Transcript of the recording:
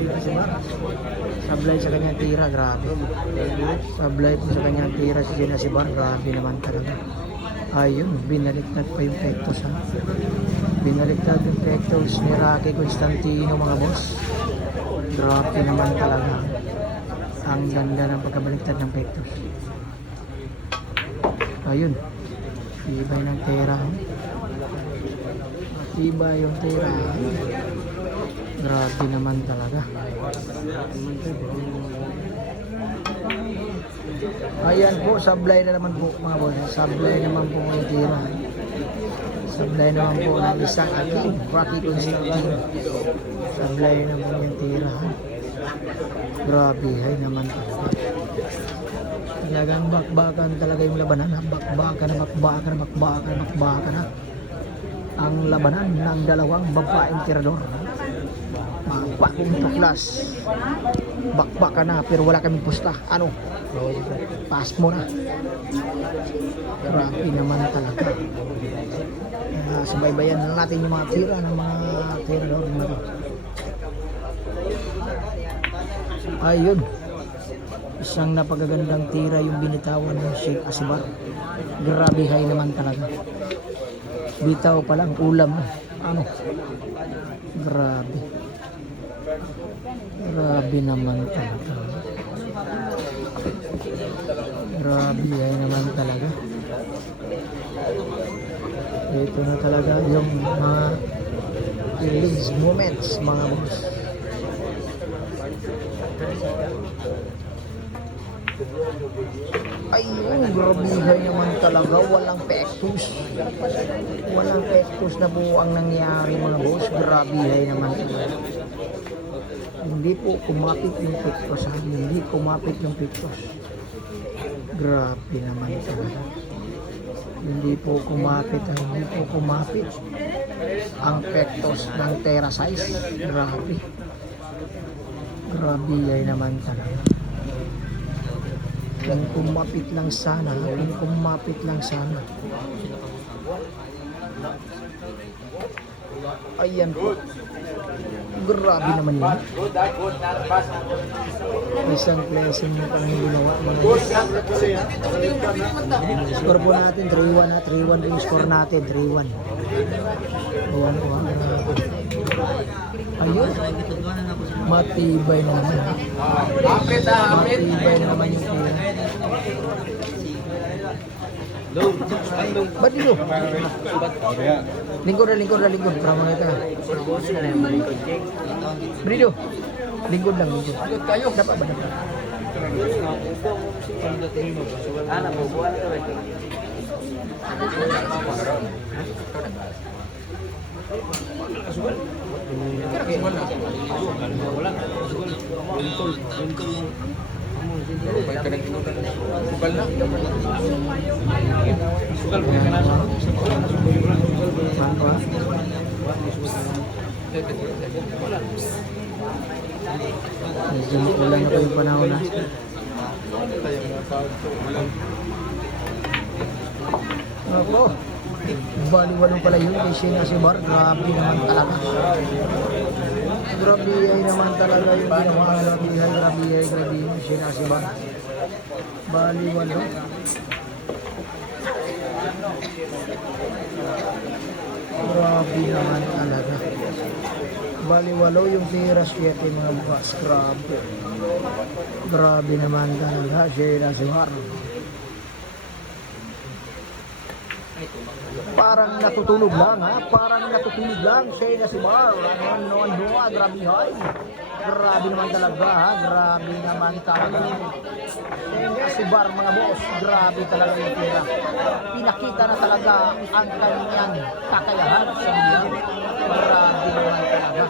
Shane Asibar. Sablay sa kanyang tira, grabe. Sablay po sa kanyang tira si Shane Asibar, grabe naman talaga. Ayun, binaliktad pa yung pektos ha. Binaliktad yung pektos ni Rocky Constantino mga boss. Grabe naman talaga. Ang ganda ng pagkabaliktad ng pektos. Ayun. Tibay ng tira. Tibay yung tira. Grabe naman talaga. Ayan po, sablay na naman po mga boss. Sablay naman po yung tira. Sablay naman po ng isang aking Rocky Constantino. Sablay naman yung tira. Grabe, hay naman talaga. Talagang bakbakan talaga yung labanan. Bakbakan na. Ang labanan ng dalawang babaeng tirador. Bagong tuklas. Bakbakan na pero wala kaming pusta. Ano? Pass mo na. Grabe naman talaga. Subaybayan na natin yung mga tira ng mga tirador. Ayun. Isang napagagandang tira yung binitawan ng Shane Asibar. Grabe hay naman talaga. Bitaw pa lang ulam. Ano? Grabe. Grabe naman talaga. Grabe hay naman talaga. Ito na talaga yung mga release moments mga boss. Ayun, grabihay naman talaga. Walang pektus. Walang pektus na po ang nangyari mga boss. Grabihay naman talaga. Hindi po kumapit yung pektus. Hindi kumapit yung pektus. Grabe naman talaga. Hindi po kumapit. Hindi po kumapit ang pektus ng Terra size. Grabe. Grabihay naman talaga. Kung kumapit lang sana, ayan po. Grabe naman yun. Isang blessing mo pang ginawa mga boss. Score po natin 3-1 ha. 3-1 yung score natin. 3-1. Ayun. Matibay naman. Matibay naman yung pila. Ba't dito? Lingkod. Pramo na ito. Brido. Lingkod lang. Dapat ba? Anak mo, buwan ito. Medyo ulan na pa yung panahon na. Ako, bali-walong pala yun kay Shane Asibar. Grabe naman talaga. Grabe naman talaga yung ginawa. Grabe Shane Asibar. Bali-walong. Grabe naman talaga. Bali-walo yung tira 7 mga bukas. Grabe. Grabe naman talaga Shane Asibar. Parang natutulog lang ha. Shane Asibar. Grabe hay. Grabe naman talaga ha. Grabe naman talaga. Shane Asibar mga boss. Grabe talaga yung tira. Pinakita na talaga ang kanyang kakayahan sa mga. Grabe naman talaga.